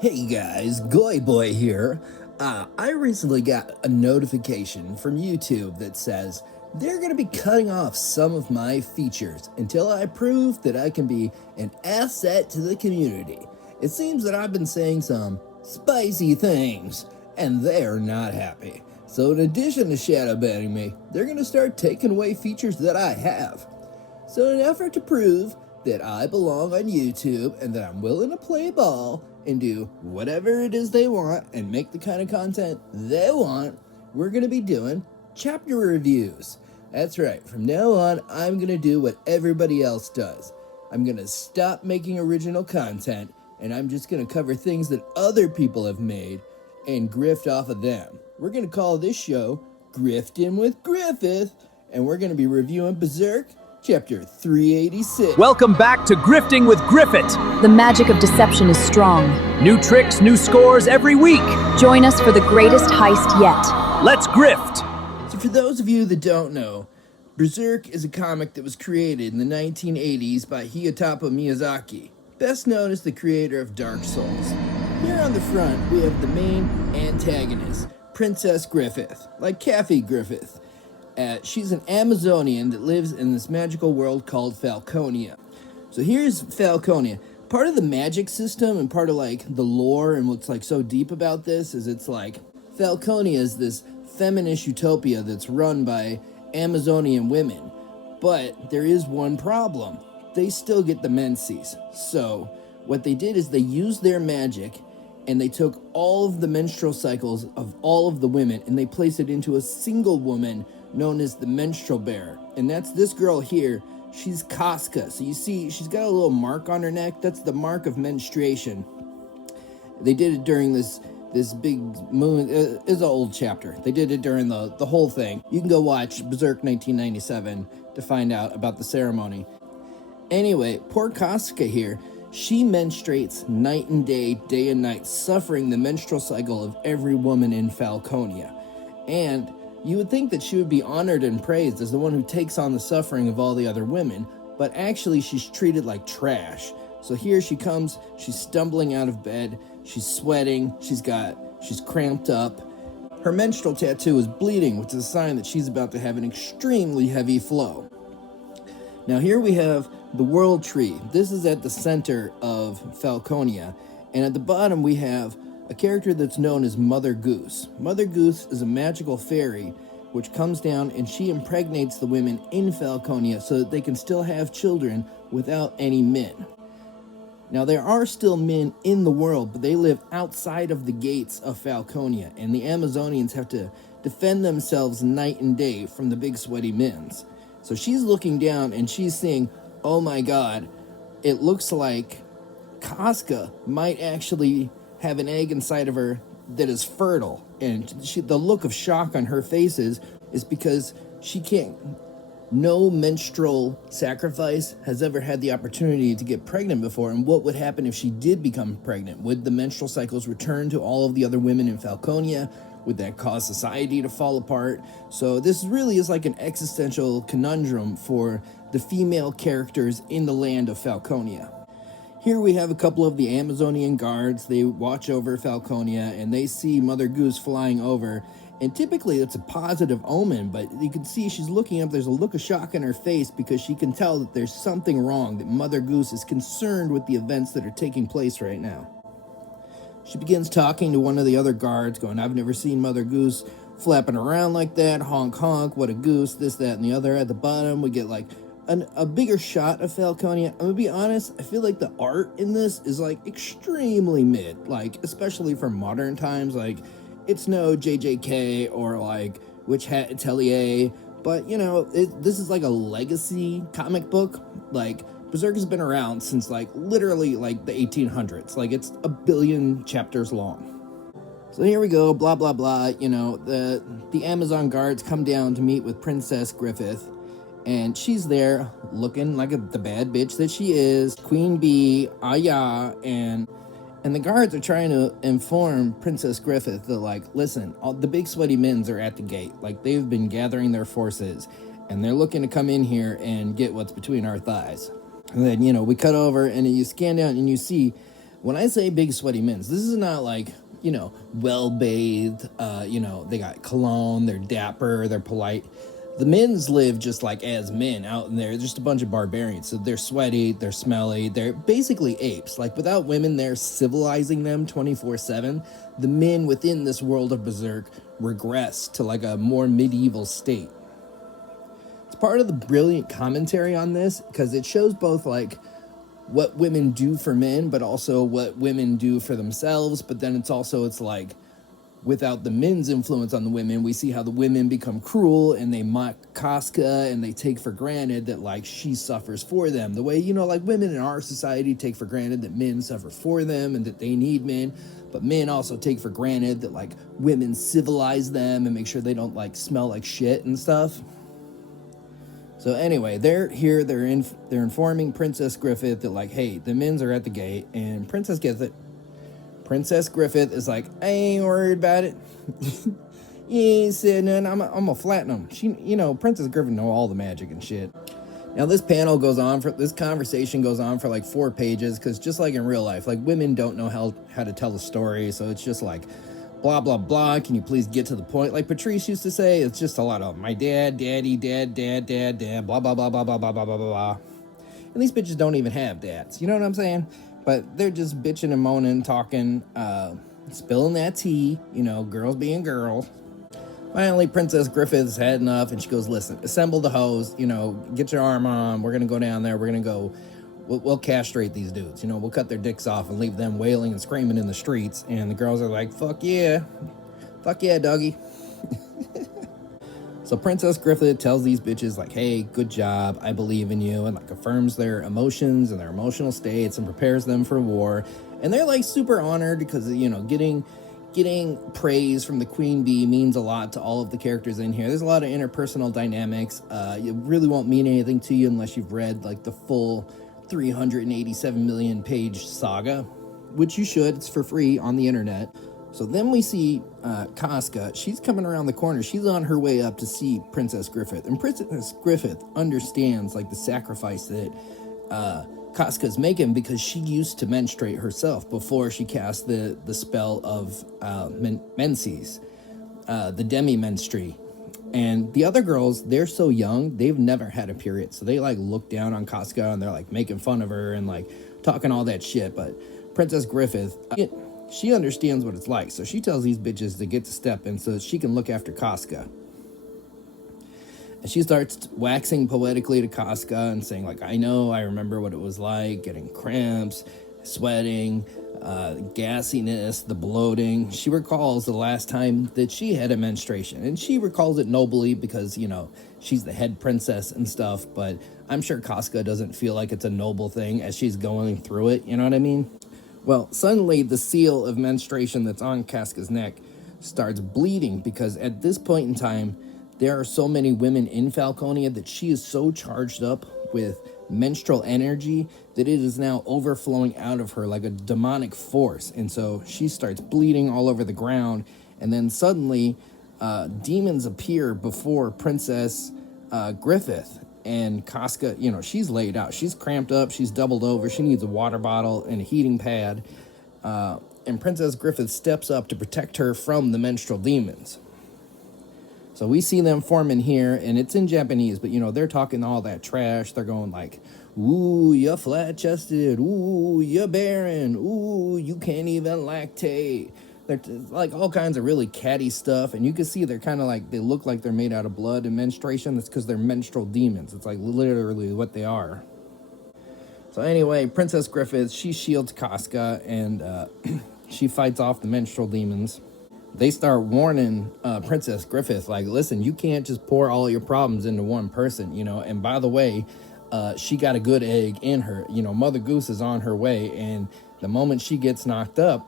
Hey guys, Goy Boy here. I recently got a notification from YouTube that says they're going to be cutting off some of my features until I prove that I can be an asset to the community. It seems that I've been saying some spicy things, and they're not happy. So in addition to shadow banning me, they're going to start taking away features that I have. So in an effort to prove that I belong on YouTube and that I'm willing to play ball and do whatever it is they want and make the kind of content they want, we're going to be doing chapter reviews. That's right, from now on, I'm going to do what everybody else does. I'm going to stop making original content, and I'm just going to cover things that other people have made and grift off of them. We're going to call this show Griftin' with Griffith, and we're going to be reviewing Berserk Chapter 386. Welcome back to Grifting with Griffith. The magic of deception is strong. New tricks, new scores every week. Join us for the greatest heist yet. Let's grift. So for those of you that don't know, Berserk is a comic that was created in the 1980s by Hayao Miyazaki, best known as the creator of Dark Souls. Here on the front, we have the main antagonist, Princess Griffith, like Casca Griffith. She's an Amazonian that lives in this magical world called Falconia. So here's Falconia. Part of the magic system and part of like the lore and what's like so deep about this is it's like Falconia is this feminist utopia that's run by Amazonian women. But there is one problem. They still get the menses. So what they did is they used their magic and they took all of the menstrual cycles of all of the women and they placed it into a single woman known as the menstrual bearer. And that's this girl here. She's Casca. So you see, she's got a little mark on her neck. That's the mark of menstruation. They did it during this big moon. It's an old chapter. They did it during the whole thing. You can go watch Berserk 1997 to find out about the ceremony. Anyway, poor Casca here. She menstruates night and day and night, suffering the menstrual cycle of every woman in Falconia. And you would think that she would be honored and praised as the one who takes on the suffering of all the other women, but actually she's treated like trash. So here she comes, she's stumbling out of bed, she's sweating, she's cramped up. Her menstrual tattoo is bleeding, which is a sign that she's about to have an extremely heavy flow. Now here we have the World Tree. This is at the center of Falconia, and at the bottom we have a character that's known as Mother Goose. Mother Goose is a magical fairy which comes down and she impregnates the women in Falconia so that they can still have children without any men. Now there are still men in the world, but they live outside of the gates of Falconia, and the Amazonians have to defend themselves night and day from the big sweaty men's. So she's looking down and she's seeing, oh my god, it looks like Casca might actually have an egg inside of her that is fertile. And the look of shock on her face is because she can't, no menstrual sacrifice has ever had the opportunity to get pregnant before. And what would happen if she did become pregnant? Would the menstrual cycles return to all of the other women in Falconia? Would that cause society to fall apart? So this really is like an existential conundrum for the female characters in the land of Falconia. Here we have a couple of the Amazonian guards. They watch over Falconia and they see Mother Goose flying over. And typically it's a positive omen, but you can see she's looking up. There's a look of shock in her face because she can tell that there's something wrong, that Mother Goose is concerned with the events that are taking place right now. She begins talking to one of the other guards, going, I've never seen Mother Goose flapping around like that. Honk, honk, what a goose, this, that, and the other. At the bottom, we get like a bigger shot of Falconia. I'm gonna be honest, I feel like the art in this is like extremely mid, like especially for modern times. Like it's no JJK or like Witch Hat Atelier, but you know, this is like a legacy comic book. Like Berserk has been around since like literally like the 1800s. Like it's a billion chapters long. So here we go, blah blah blah. You know, the Amazon guards come down to meet with Princess Griffith. And she's there looking like the bad bitch that she is, Queen Bee, Aya, and the guards are trying to inform Princess Griffith that, like, listen, all the big sweaty men's are at the gate. Like, they've been gathering their forces, and they're looking to come in here and get what's between our thighs. And then, you know, we cut over, and you scan down, and you see When I say big sweaty men's, this is not like, you know, well-bathed, you know, they got cologne, they're dapper, they're polite. The men's live just like as men out in there. They're just a bunch of barbarians. So they're sweaty, they're smelly, they're basically apes. Like, without women there civilizing them 24/7, the men within this world of Berserk regress to like a more medieval state. It's part of the brilliant commentary on this because it shows both like what women do for men, but also what women do for themselves. But then it's like, without the men's influence on the women, we see how the women become cruel and they mock Casca and they take for granted that like she suffers for them. The way, you know, like women in our society take for granted that men suffer for them and that they need men. But men also take for granted that like women civilize them and make sure they don't like smell like shit and stuff. So anyway, they're here, they're informing Princess Griffith that like, hey, the men's are at the gate, and Princess Griffith is like, I ain't worried about it. You ain't said nothing, I'm gonna flatten them. She, you know, Princess Griffith know all the magic and shit. Now this conversation goes on for like 4 pages, because just like in real life, like women don't know how to tell a story, so it's just like, blah, blah, blah, can you please get to the point? Like Patrice used to say, it's just a lot of my dad, daddy, dad, blah, blah, blah, blah, blah, blah, blah, blah, blah. And these bitches don't even have dads, you know what I'm saying? But they're just bitching and moaning, talking, spilling that tea, you know, girls being girls. Finally, Princess Griffith's had enough, and she goes, listen, assemble the hoes, you know, get your armor on, we're gonna go down there, we'll castrate these dudes, you know, we'll cut their dicks off and leave them wailing and screaming in the streets. And the girls are like, fuck yeah, doggy. So Princess Griffith tells these bitches like, hey, good job, I believe in you, and like affirms their emotions and their emotional states and prepares them for war. And they're like super honored because, you know, getting praise from the Queen Bee means a lot to all of the characters in here. There's a lot of interpersonal dynamics. It really won't mean anything to you unless you've read like the full 387 million page saga, which you should. It's for free on the internet. So then we see Casca. She's coming around the corner. She's on her way up to see Princess Griffith, and Princess Griffith understands like the sacrifice that Casca's making, because she used to menstruate herself before she cast the spell of menses, the demi-menstruy. And the other girls, they're so young, they've never had a period. So they like look down on Casca and they're like making fun of her and like talking all that shit. But Princess Griffith, she understands what it's like. So she tells these bitches to get to step in so that she can look after Casca. And she starts waxing poetically to Casca and saying like, I remember what it was like, getting cramps, sweating, gassiness, the bloating. She recalls the last time that she had a menstruation, and she recalls it nobly because, you know, she's the head princess and stuff, but I'm sure Casca doesn't feel like it's a noble thing as she's going through it, you know what I mean? Well, suddenly the seal of menstruation that's on Casca's neck starts bleeding, because at this point in time, there are so many women in Falconia that she is so charged up with menstrual energy that it is now overflowing out of her like a demonic force. And so she starts bleeding all over the ground, and then suddenly demons appear before Princess Griffith. And Casca, you know, she's laid out, she's cramped up, she's doubled over, she needs a water bottle and a heating pad, and Princess Griffith steps up to protect her from the menstrual demons. So we see them forming here, and it's in Japanese, but, you know, they're talking all that trash. They're going like, ooh, you're flat-chested. Ooh, you're barren. Ooh, you can't even lactate. They're like all kinds of really catty stuff, and you can see they're kind of like, they look like they're made out of blood and menstruation. That's because they're menstrual demons. It's like literally what they are. So anyway, Princess Griffith, she shields Casca, and she fights off the menstrual demons. They start warning Princess Griffith, like, listen, you can't just pour all your problems into one person, you know. And by the way, she got a good egg in her. You know, Mother Goose is on her way, and the moment she gets knocked up,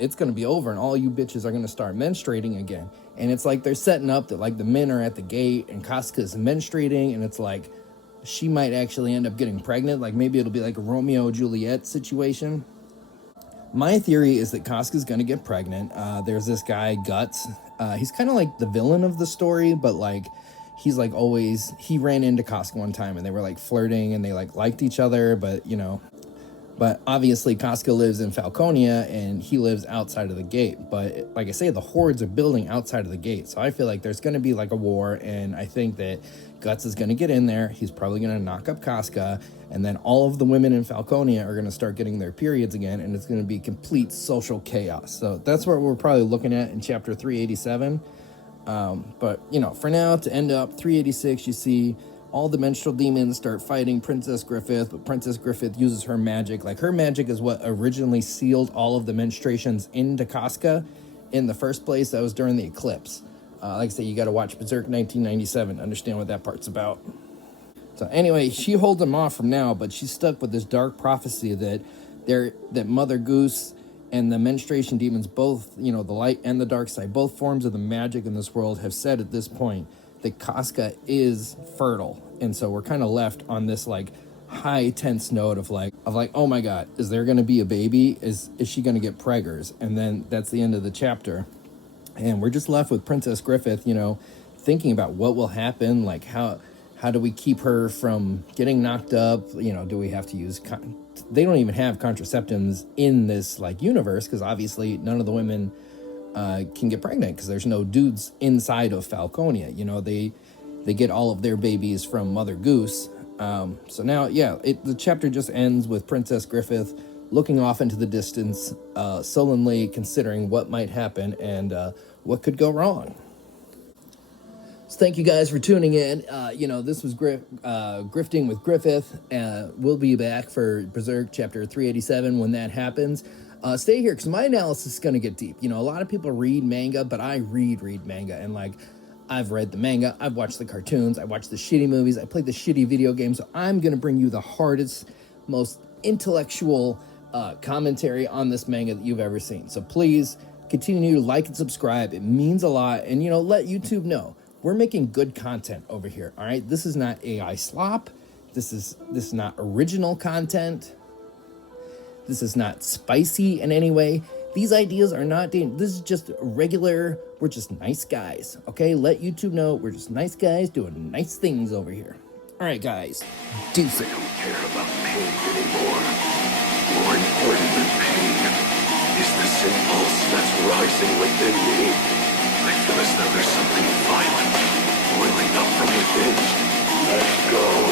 it's going to be over, and all you bitches are going to start menstruating again. And it's like they're setting up that, like, the men are at the gate, and Casca's menstruating, and it's like she might actually end up getting pregnant. Like, maybe it'll be like a Romeo-Juliet situation. My theory is that Casca's gonna get pregnant. There's this guy, Guts. He's kind of like the villain of the story, but like, he's like always, he ran into Casca one time and they were like flirting and they like liked each other, but But obviously Casca lives in Falconia and he lives outside of the gate. But like I say, the hordes are building outside of the gate. So I feel like there's going to be like a war, and I think that Guts is going to get in there. He's probably going to knock up Casca, and then all of the women in Falconia are going to start getting their periods again, and it's going to be complete social chaos. So that's what we're probably looking at in chapter 387. But, you know, for now, to end up 386, you see all the menstrual demons start fighting Princess Griffith, but Princess Griffith uses her magic. Like, her magic is what originally sealed all of the menstruations into Casca in the first place. That was during the eclipse. Like I say, you got to watch Berserk 1997 to understand what that part's about. So anyway, she holds him off from now, but she's stuck with this dark prophecy that Mother Goose and the menstruation demons, both, you know, the light and the dark side, both forms of the magic in this world, have said at this point that Casca is fertile. And so we're kind of left on this like high tense note of like, oh my God, is there going to be a baby? Is she going to get preggers? And then that's the end of the chapter. And we're just left with Princess Griffith, you know, thinking about what will happen. Like, how do we keep her from getting knocked up? You know, do we have to use, they don't even have contraceptives in this like universe, because obviously none of the women can get pregnant because there's no dudes inside of Falconia. You know, they get all of their babies from Mother Goose. So now, yeah, the chapter just ends with Princess Griffith looking off into the distance, sullenly considering what might happen and what could go wrong. So thank you guys for tuning in. You know, this was Grifting with Griffith. We'll be back for Berserk Chapter 387 when that happens. Stay here because my analysis is going to get deep. You know, a lot of people read manga, but I read manga. And like, I've read the manga, I've watched the cartoons, I watched the shitty movies, I played the shitty video games. So I'm going to bring you the hardest, most intellectual commentary on this manga that you've ever seen. So please continue to like and subscribe. It means a lot. And, you know, let YouTube know we're making good content over here. All right. This is not AI slop. This is not original content. This is not spicy in any way. These ideas are not, this is just regular, we're just nice guys, okay? Let YouTube know we're just nice guys doing nice things over here. All right, guys, deuces. I don't care about pain anymore. More important than pain is the impulse that's rising within me. I feel as though there's something violent boiling up from within. Let's go.